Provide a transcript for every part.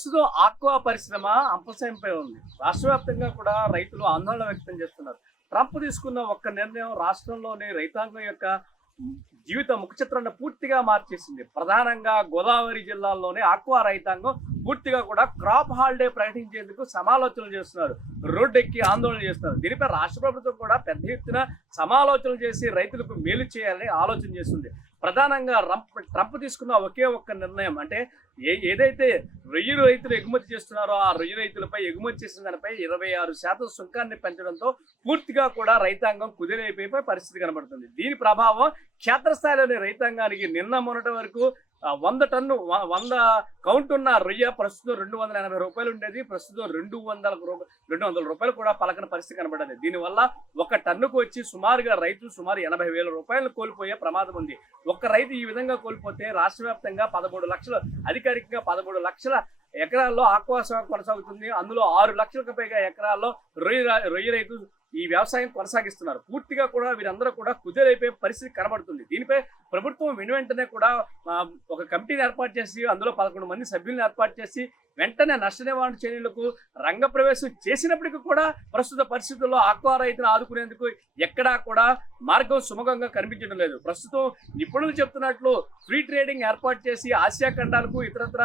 ప్రస్తుతం ఆక్వా పరిశ్రమ అంపశంపై ఉంది. రాష్ట్ర వ్యాప్తంగా కూడా రైతులు ఆందోళన వ్యక్తం చేస్తున్నారు. ట్రంప్ తీసుకున్న ఒక్క నిర్ణయం రాష్ట్రంలోని రైతాంగం యొక్క జీవిత ముఖచిత్రాన్ని పూర్తిగా మార్చేసింది. ప్రధానంగా గోదావరి జిల్లాల్లోని ఆక్వా రైతాంగం పూర్తిగా కూడా క్రాప్ హాలిడే ప్రకటించేందుకు సమాలోచనలు చేస్తున్నారు, రోడ్డెక్కి ఆందోళన చేస్తున్నారు. దీనిపై రాష్ట్ర ప్రభుత్వం కూడా పెద్ద ఎత్తున సమాలోచనలు చేసి రైతులకు మేలు చేయాలని ఆలోచన చేస్తుంది. ప్రధానంగా ట్రంప్ తీసుకున్న ఒకే ఒక్క నిర్ణయం అంటే ఏదైతే రొయ్యి రైతులు ఎగుమతి చేస్తున్నారో ఆ రొయ్యి రైతులపై ఎగుమతి చేసిన దానిపై 26% సుంకాన్ని పెంచడంతో పూర్తిగా కూడా రైతాంగం కుదిరైపోయే పరిస్థితి కనబడుతుంది. దీని ప్రభావం క్షేత్రస్థాయిలోని రైతాంగానికి నిన్న మొన్నటి వరకు 100 కౌంట్ ఉన్న రొయ్య ప్రస్తుతం 280 రూపాయలు ఉండేది. ప్రస్తుతం 200 రూపాయలు కూడా పలకన పరిస్థితి కనబడింది. దీనివల్ల ఒక టన్నుకు వచ్చి రైతు సుమారు 80,000 రూపాయలు కోల్పోయే ప్రమాదం ఉంది. ఒక్క రైతు ఈ విధంగా కోల్పోతే రాష్ట్ర వ్యాప్తంగా 13 లక్షలు, అధికారికంగా 13 లక్షల ఎకరాల్లో ఆక్వా సాగు కొనసాగుతుంది. అందులో 6 లక్షలకు పైగా ఎకరాల్లో రొయ్యి రైతు ఈ వ్యవసాయం కొనసాగిస్తున్నారు. పూర్తిగా కూడా వీరందరూ కూడా కుదేలైపోయే పరిస్థితి కనబడుతుంది. దీనిపై ప్రభుత్వం వెంటనే కూడా ఒక కమిటీని ఏర్పాటు చేసి అందులో 11 మంది సభ్యులను ఏర్పాటు చేసి వెంటనే నష్ట నివారణ చర్యలకు రంగప్రవేశం చేసినప్పటికీ కూడా ప్రస్తుత పరిస్థితుల్లో ఆక్వా రైతును ఆదుకునేందుకు ఎక్కడా కూడా మార్గం సుముఖంగా కనిపించడం లేదు. ప్రస్తుతం నిపుణులు చెప్తున్నట్లు ఫ్రీ ట్రేడింగ్ ఏర్పాటు చేసి ఆసియా ఖండాలకు ఇతరత్ర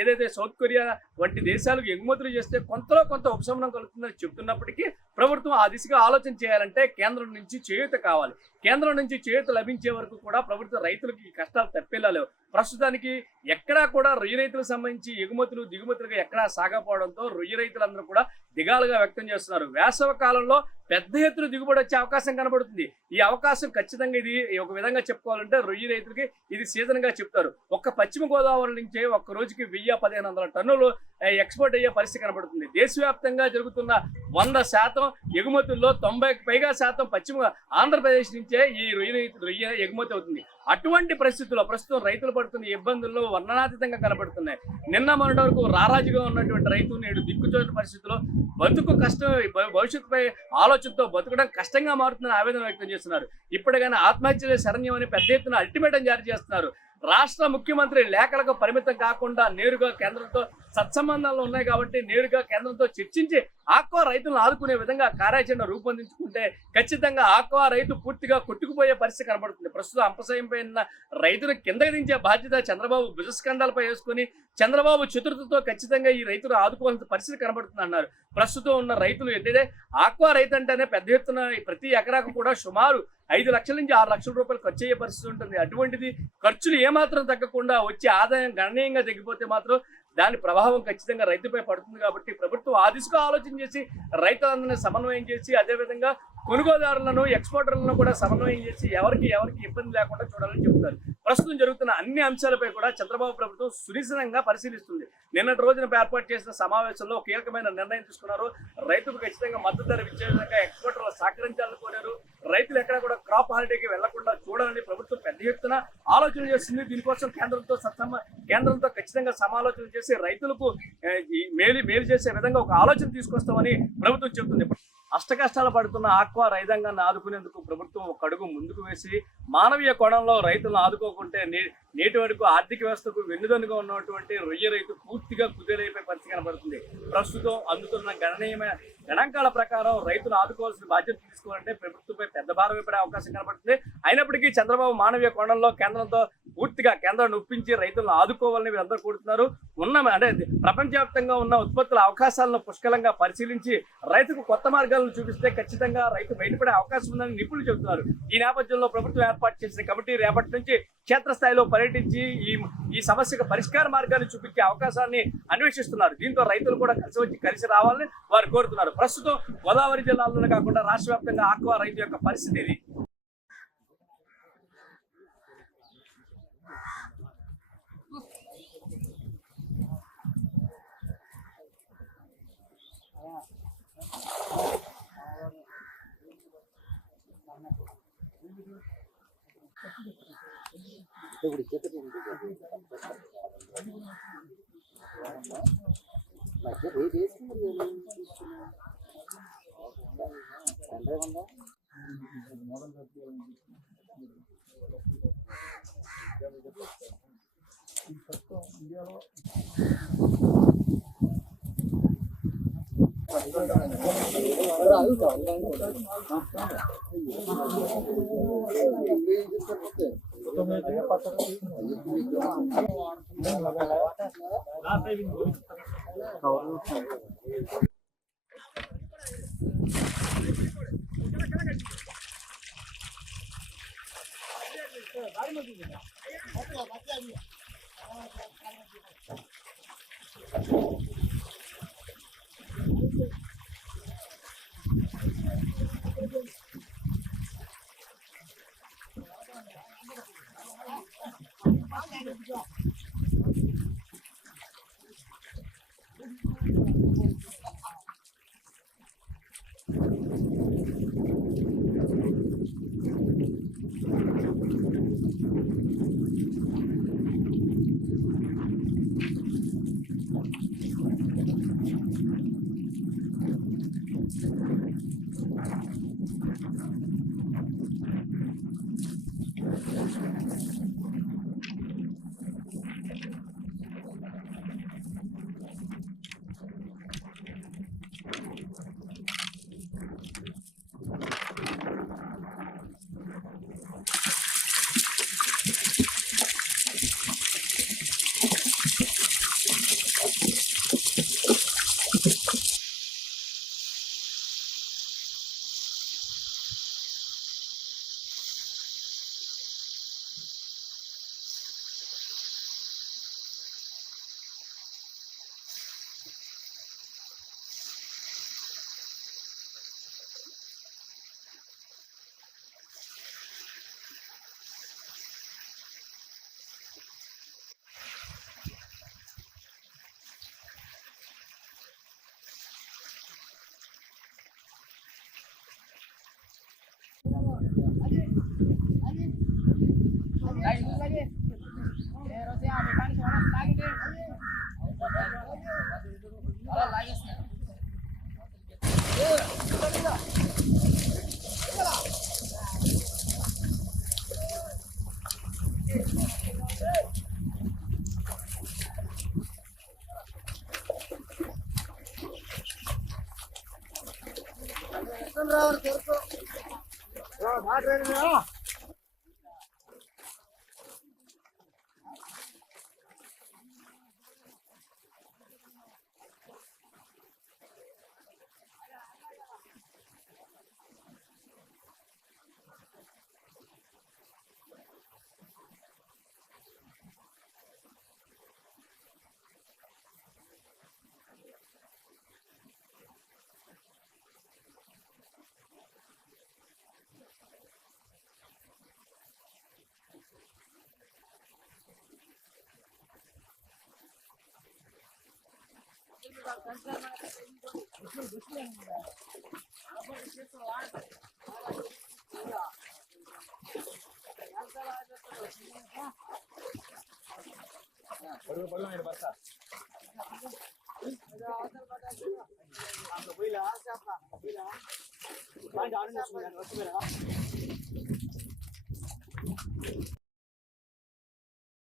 ఏదైతే సౌత్ కొరియా వంటి దేశాలకు ఎగుమతులు చేస్తే కొంత ఉపశమనం కలుగుతుందని చెప్తున్నప్పటికీ ప్రభుత్వం ఆ దిశగా ఆలోచన చేయాలంటే కేంద్రం నుంచి చేయూత కావాలి. కేంద్రం నుంచి చేయూత లభించే వరకు కూడా ప్రభుత్వ రైతులకు ఈ కష్టాలు తప్పేలాలేవు. ప్రస్తుతానికి ఎక్కడా కూడా రొయ్యి రైతులకు సంబంధించి ఎగుమతులు దిగుమతులుగా ఎక్కడా సాగపోవడంతో రొయ్యి రైతులందరూ కూడా దిగాలుగా వ్యక్తం చేస్తున్నారు. వేసవి కాలంలో పెద్ద ఎత్తున దిగుబడి వచ్చే అవకాశం కనబడుతుంది. ఈ అవకాశం ఖచ్చితంగా ఇది ఒక విధంగా చెప్పుకోవాలంటే రొయ్యి రైతులకి ఇది సీజన్ గా చెప్తారు. ఒక్క పశ్చిమ గోదావరి నుంచే ఒక్క రోజుకి 1000-1500 టన్నులు ఎక్స్పోర్ట్ అయ్యే పరిస్థితి కనబడుతుంది. దేశవ్యాప్తంగా జరుగుతున్న 100% ఎగుమతుల్లో 90కి పైగా శాతం పశ్చిమ ఆంధ్రప్రదేశ్ నుంచే ఈ రొయ్య ఎగుమతి అవుతుంది. అటువంటి పరిస్థితుల్లో ప్రస్తుతం రైతులు పడుతున్న ఇబ్బందుల్లో వర్ణనాతీతంగా కనబడుతున్నాయి. నిన్న మొన్నటి వరకు రారాజుగా ఉన్నటువంటి రైతు నేడు దిక్కుచోటి పరిస్థితుల్లో బతుకు కష్టం, భవిష్యత్తుపై ఆలోచనతో బతకడం కష్టంగా మారుతుందని ఆవేదన వ్యక్తం చేస్తున్నారు. ఇప్పటికైనా ఆత్మహత్యలే శరణ్యం అని పెద్ద ఎత్తున అల్టిమేటం జారీ చేస్తున్నారు. రాష్ట్ర ముఖ్యమంత్రి లేఖలకు పరిమితం కాకుండా నేరుగా కేంద్రంతో సత్సంబంధాలు ఉన్నాయి కాబట్టి నేరుగా కేంద్రంతో చర్చించి ఆక్వా రైతులను ఆదుకునే విధంగా కార్యాచరణ రూపొందించుకుంటే ఖచ్చితంగా ఆక్వా రైతు పూర్తిగా కొట్టుకుపోయే పరిస్థితి కనబడుతుంది. ప్రస్తుతం అంపశయంపైన రైతును కిందకి దించే బాధ్యత చంద్రబాబు భుజస్కంధాలపై వేసుకుని చంద్రబాబు చతుర్థతో ఖచ్చితంగా ఈ రైతులు ఆదుకోవాల్సిన పరిస్థితి కనబడుతుంది అన్నారు. ప్రస్తుతం ఉన్న రైతులు ఏంటంటే ఆక్వా రైతు అంటేనే పెద్ద ఎత్తున ప్రతి ఎకరాకు కూడా సుమారు 5 లక్షల నుంచి 6 లక్షల రూపాయలు ఖర్చు అయ్యే పరిస్థితి ఉంటుంది. అటువంటిది ఖర్చులు ఏమాత్రం తగ్గకుండా వచ్చే ఆదాయం గణనీయంగా తగ్గిపోతే మాత్రం దాని ప్రభావం ఖచ్చితంగా రైతుపై పడుతుంది. కాబట్టి ప్రభుత్వం ఆ దిశగా ఆలోచన చేసి రైతులందరినీ సమన్వయం చేసి అదేవిధంగా కొనుగోదారులను ఎక్స్పోర్టర్లను కూడా సమన్వయం చేసి ఎవరికి ఇబ్బంది లేకుండా చూడాలని చెబుతారు. ప్రస్తుతం జరుగుతున్న అన్ని అంశాలపై కూడా చంద్రబాబు ప్రభుత్వం సునిశ్చితంగా పరిశీలిస్తుంది. నిన్నటి రోజున ఏర్పాటు చేసిన సమావేశంలో కీలకమైన నిర్ణయం తీసుకున్నారు. రైతుకు ఖచ్చితంగా మద్దతు ధర ఇచ్చే విధంగా ఎక్స్పోర్టర్లు సహకరించాలని కోరారు. రైతులు ఎక్కడ కూడా క్రాప్ హాలిడేకి వెళ్లకుండా చూడాలని ప్రభుత్వం పెద్ద ఎత్తున ఆలోచన చేస్తుంది. దీనికోసం కేంద్రంతో ఖచ్చితంగా సమాలోచన చేసి రైతులకు మేలు చేసే విధంగా ఒక ఆలోచన తీసుకొస్తామని ప్రభుత్వం చెబుతుంది. అష్టకష్టాలు పడుతున్న ఆక్వా రైతాంగాన్ని ఆదుకునేందుకు ప్రభుత్వం ఒక అడుగు ముందుకు వేసి మానవీయ కోణంలో రైతులను ఆదుకోకుంటే నేటి వరకు ఆర్థిక వ్యవస్థకు వెన్నుదన్నుగా ఉన్నటువంటి రొయ్య రైతు పూర్తిగా కుదేలైపోయే పరిస్థితి కనబడుతుంది. ప్రస్తుతం అందుతున్న గణనీయమైన గణాంకాల ప్రకారం రైతును ఆదుకోవాల్సిన బాధ్యత తీసుకోవాలంటే ప్రభుత్వంపై పెద్ద భారం పడే అవకాశం కనబడుతుంది. అయినప్పటికీ చంద్రబాబు మానవీయ కోణంలో కేంద్రంతో పూర్తిగా కేంద్రాన్ని ఒప్పించి రైతులను ఆదుకోవాలని వీరందరూ కోరుతున్నారు. అంటే ప్రపంచవ్యాప్తంగా ఉన్న ఉత్పత్తుల అవకాశాలను పుష్కలంగా పరిశీలించి రైతుకు కొత్త మార్గాలను చూపిస్తే ఖచ్చితంగా రైతు బయటపడే అవకాశం ఉందని నిపుణులు చెబుతున్నారు. ఈ నేపథ్యంలో ప్రభుత్వం ఏర్పాటు చేసిన కమిటీ రేపటి నుంచి క్షేత్రస్థాయిలో పర్యటించి ఈ సమస్యకు పరిష్కార మార్గాన్ని చూపించే అవకాశాన్ని అన్వేషిస్తున్నారు. దీంతో రైతులు కూడా కలిసి రావాలని వారు కోరుతున్నారు. ప్రస్తుతం గోదావరి జిల్లాలోనే కాకుండా రాష్ట్ర వ్యాప్తంగా ఆక్వా రైతు యొక్క పరిస్థితి ఇది. ఇండియాలో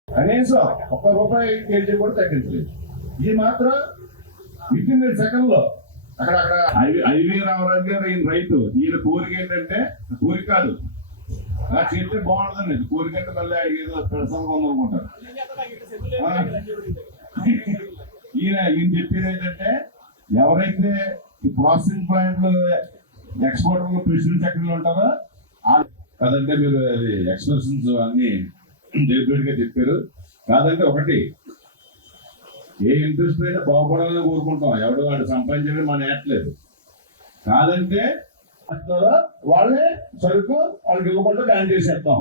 కనీసం ₹1 కేజీ కూడా తగ్గించలేదు. ఇది మాత్రం విత్ ఇన్ సెకండ్ లో అక్కడ ఐవి రామరాజు గారు ఈయన రైతు. ఈయన కోరిక ఏంటంటే, కోరిక కాదు అలా చేస్తే బాగుంటుందండి. కోరిక అంటే మళ్ళీ ఏదో ప్రసంగం ఉందనుకుంటారు. ఈయన చెప్పేది ఏంటంటే, ఎవరైతే ఈ ప్రాసెసింగ్ ప్లాంట్లు ఎక్స్పోర్టర్లు ప్రెసిడెంట్ సెక్రటరీలు ఉంటారో కాదంటే మీరు అది ఎక్స్ప్రెషన్స్ అన్ని డెలిబరేట్ గా చెప్పారు. కాదంటే ఒకటి, ఏ ఇంట్రెస్ట్ అయినా బాగుపడాలని కోరుకుంటాం. ఎవడు వాడు సంపాదించడం మన ఏట్లేదు. కాదంటే వాళ్ళే సరుకు వాళ్ళకి ఇవ్వకుండా బ్యాన్ చేసేస్తాం.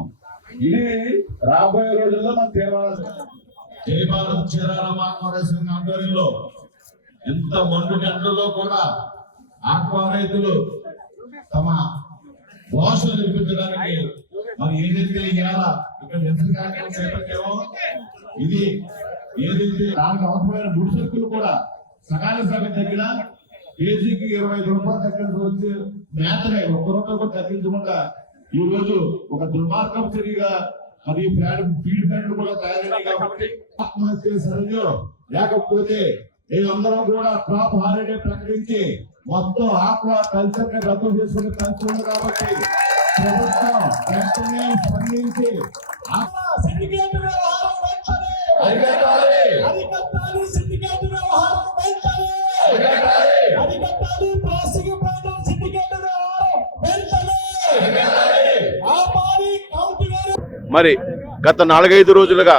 ఇది రాబోయే రోజుల్లో మనం తీర్మానం. జై భారత్ చీరాల ఆధ్వర్యంలో ఎంత మండు గంటల్లో కూడా ఆక్వా రైతులు తమ భాషను నిర్మించడానికి మరి ఏదైతే ఇవాళ ఇక్కడ ఎంత చేపట్టామో, ఇది ఏదైతే దానికి అవసరమైన ముడి సరుకులు కూడా సకాల సగం తగ్గిన కేజీకి ₹25 తగ్గించవచ్చు. మేతనే ₹1 కూడా తగ్గించకుండా ఈ రోజు ఒక దుర్మార్గం చర్యగా మరి ఫీడ్ ప్లాంట్లు కూడా తయారైనాయి. కాబట్టి ఆత్మహత్య సరైన లేకపోతే మేమందరం కూడా క్రాప్ హాలిడే ప్రకటించి మొత్తం ఆక్వా కల్చర్ ని రద్దు చేసుకునే కల్చర్ కాబట్టి ప్రభుత్వం వెంటనే స్పందించి సిండికేట్ వ్యవహారం వెంటనే అరికట్టాలి. అరికట్టాలి. సిండికేట్ వ్యవహారం వెంటనే అరికట్టాలి. ప్లాస్టిక్ బ్రాండ్ సిండికేట్ వ్యవహారం వెంటనే ఆపాలి. కౌంటీ గారు మరి గత 4-5 రోజులుగా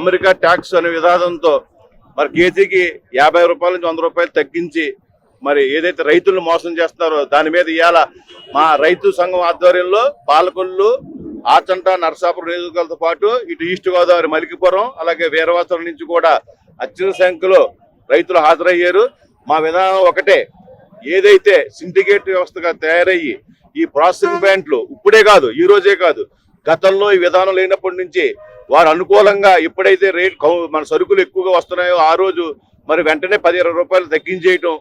అమెరికా ట్యాక్స్ అనే విధానంతో మరి కేజీకి 50 రూపాయల నుంచి 100 రూపాయలు తగ్గించి మరి ఏదైతే రైతులను మోసం చేస్తున్నారో దాని మీద ఇవాళ మా రైతు సంఘం ఆధ్వర్యంలో పాలకొల్లు, ఆచంట, నరసాపురం నియోజకవర్గాలతో పాటు ఇటు ఈస్ట్ గోదావరి, మలికిపురం, అలాగే వీరవాసరం నుంచి కూడా అత్యధిక సంఖ్యలో రైతులు హాజరయ్యారు. మా విధానం ఒకటే, ఏదైతే సిండికేట్ వ్యవస్థగా తయారయ్యి ఈ ప్రాసెసింగ్ ప్లాంట్లు ఇప్పుడే కాదు, ఈ రోజే కాదు, గతంలో ఈ విధానం లేనప్పటి నుంచి వారు అనుకూలంగా ఎప్పుడైతే మన సరుకులు ఎక్కువగా వస్తున్నాయో ఆ రోజు మరి వెంటనే 10-20 రూపాయలు తగ్గించేయటం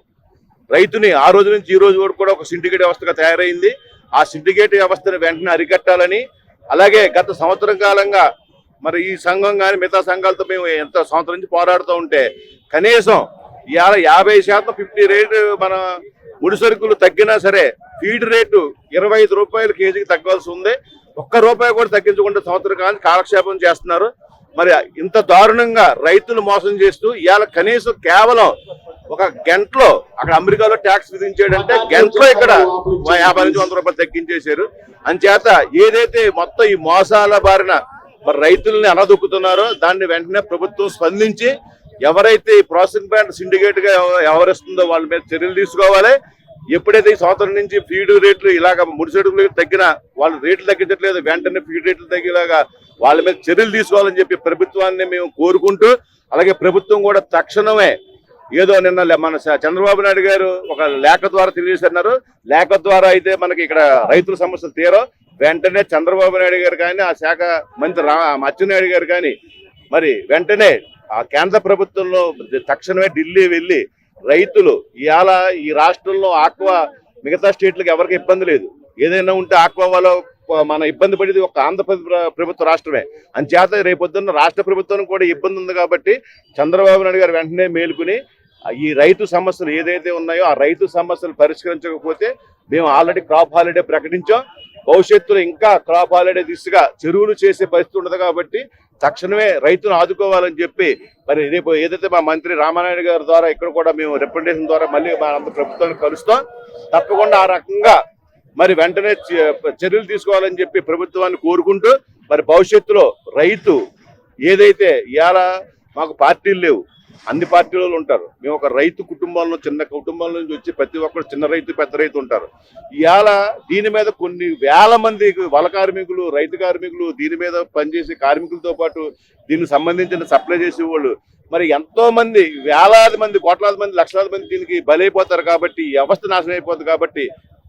రైతుని ఆ రోజు నుంచి ఈ రోజు వరకు కూడా ఒక సిండికేట్ వ్యవస్థగా తయారైంది. ఆ సిండికేట్ వ్యవస్థను వెంటనే అరికట్టాలని, అలాగే గత సంవత్సరం కాలంగా మరి ఈ సంఘం కానీ మిగతా సంఘాలతో మేము ఎంత సంవత్సరం నుంచి పోరాడుతూ ఉంటే కనీసం ఇవాళ 50% 50 రేటు మన ముడి సరుకులు తగ్గినా సరే ఫీడ్ రేటు 25 రూపాయలు కేజీకి తగ్గవలసి ఉంది. ₹1 కూడా తగ్గించకుండా సంవత్సరం కానీ కాలక్షేపం చేస్తున్నారు. మరి ఇంత దారుణంగా రైతులు మోసం చేస్తూ ఇవాళ కనీసం కేవలం ఒక గంటలో అక్కడ అమెరికాలో ట్యాక్స్ విధించాడంటే గంటలో ఇక్కడ 50 నుంచి 100 రూపాయలు తగ్గించేశారు. అంచేత ఏదైతే మొత్తం ఈ మోసాల బారిన మరి రైతుల్ని అనదొక్కుతున్నారో దాన్ని వెంటనే ప్రభుత్వం స్పందించి ఎవరైతే ఈ ప్రాసెసింగ్ ప్లాంట్ సిండికేట్ గా వ్యవహరిస్తుందో వాళ్ళ మీద చర్యలు తీసుకోవాలి. ఎప్పుడైతే ఈ సంవత్సరం నుంచి ఫీడ్ రేట్లు ఇలాగ ముడిసరుకులు తగ్గిన వాళ్ళు రేట్లు తగ్గించట్లేదు, వెంటనే ఫీడ్ రేట్లు తగ్గేలాగా వాళ్ళ మీద చర్యలు తీసుకోవాలని చెప్పి ప్రభుత్వాన్ని మేము కోరుకుంటూ, అలాగే ప్రభుత్వం కూడా తక్షణమే ఏదో నిన్న మన చంద్రబాబు నాయుడు గారు ఒక లేఖ ద్వారా తెలియజేస్తున్నారు. లేఖ ద్వారా అయితే మనకి ఇక్కడ రైతుల సమస్యలు తీరో వెంటనే చంద్రబాబు నాయుడు గారు కానీ ఆ శాఖ మంత్రి అచ్చెన్నాయుడు గారు కానీ మరి వెంటనే ఆ కేంద్ర ప్రభుత్వంలో తక్షణమే ఢిల్లీ వెళ్ళి రైతులు ఇవాళ ఈ రాష్ట్రంలో ఆక్వా మిగతా స్టేట్లకు ఎవరికి ఇబ్బంది లేదు, ఏదైనా ఉంటే ఆక్వా వాళ్ళ మన ఇబ్బంది పడేది ఒక ఆంధ్రప్రదేశ్ ప్రభుత్వ రాష్ట్రమే. అంచేత రేపొద్దున్న రాష్ట్ర ప్రభుత్వానికి కూడా ఇబ్బంది ఉంది కాబట్టి చంద్రబాబు నాయుడు గారు వెంటనే మేలుకుని ఈ రైతు సమస్యలు ఏదైతే ఉన్నాయో ఆ రైతు సమస్యలు పరిష్కరించకపోతే మేము ఆల్రెడీ క్రాప్ హాలిడే ప్రకటించాం. భవిష్యత్తులో ఇంకా క్రాప్ హాలిడే దిశగా చెరువులు చేసే పరిస్థితి ఉండదు కాబట్టి తక్షణమే రైతును ఆదుకోవాలని చెప్పి మరి రేపు ఏదైతే మా మంత్రి రామానాయుడు గారి ద్వారా ఇక్కడ కూడా మేము రిప్రజెంటేషన్ ద్వారా మళ్ళీ మా ప్రభుత్వాన్ని కలుస్తాం. తప్పకుండా ఆ రకంగా మరి వెంటనే చర్యలు తీసుకోవాలని చెప్పి ప్రభుత్వాన్ని కోరుకుంటూ మరి భవిష్యత్తులో రైతు ఏదైతే ఇవాళ మాకు పార్టీలు లేవు, అన్ని పార్టీలలో ఉంటారు. మేము ఒక రైతు కుటుంబంలో చిన్న కుటుంబాల నుంచి వచ్చి ప్రతి ఒక్కరు చిన్న రైతు పెద్ద రైతు ఉంటారు. ఇవాళ దీని మీద కొన్ని వేల మంది వల కార్మికులు, రైతు కార్మికులు, దీని మీద పనిచేసే కార్మికులతో పాటు దీనికి సంబంధించిన సప్లై చేసేవాళ్ళు మరి ఎంతో మంది వేలాది మంది, కోట్లాది మంది, లక్షలాది మంది దీనికి బలైపోతారు. కాబట్టి ఈ వ్యవస్థ నాశనం అయిపోతుంది. కాబట్టి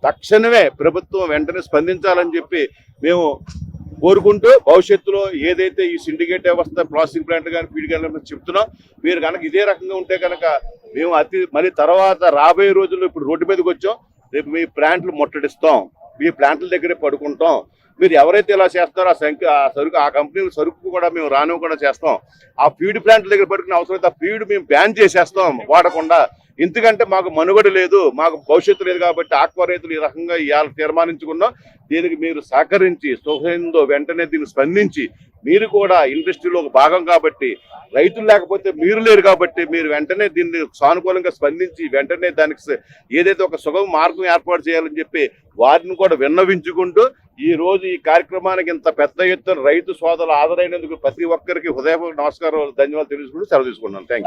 తక్షణమే ప్రభుత్వం వెంటనే స్పందించాలని చెప్పి మేము కోరుకుంటూ భవిష్యత్తులో ఏదైతే ఈ సిండికేట్ వ్యవస్థ ప్రాసెసింగ్ ప్లాంట్ కానీ ఫీడ్ కానీ చెప్తున్నాం, మీరు కనుక ఇదే రకంగా ఉంటే కనుక మేము మళ్ళీ తర్వాత రాబోయే రోజుల్లో ఇప్పుడు రోడ్డు మీదకి వచ్చాం, రేపు మీ ప్లాంట్లు ముట్టడిస్తాం, మీ ప్లాంట్ల దగ్గరే పడుకుంటాం. మీరు ఎవరైతే ఇలా చేస్తారో ఆ కంపెనీల సరుకు కూడా మేము రానివ్వకుండా చేస్తాం. ఆ ఫీడ్ ప్లాంట్ల దగ్గర పడుకునే అవసరం అయితే ఆ ఫీడ్ మేము బ్యాన్ చేసేస్తాం వాడకుండా. ఎందుకంటే మాకు మనుగడ లేదు, మాకు భవిష్యత్తు లేదు. కాబట్టి ఆక్వా రైతులు ఈ రకంగా ఇవాళ తీర్మానించుకున్నాం. దీనికి మీరు సహకరించి సుఖంతో వెంటనే దీన్ని స్పందించి మీరు కూడా ఇండస్ట్రీలో ఒక భాగం కాబట్టి రైతులు లేకపోతే మీరు లేరు కాబట్టి మీరు వెంటనే దీన్ని సానుకూలంగా స్పందించి వెంటనే దానికి ఏదైతే ఒక సుగమ మార్గం ఏర్పాటు చేయాలని చెప్పి వారిని కూడా విన్నవించుకుంటూ ఈ రోజు ఈ కార్యక్రమానికి ఇంత పెద్ద ఎత్తున రైతు సోదరులు హాజరైనందుకు ప్రతి ఒక్కరికి హృదయపూర్వక నమస్కారాలు, ధన్యవాదాలు తెలుసుకుంటూ సెలవు తీసుకున్నాను. Thank you.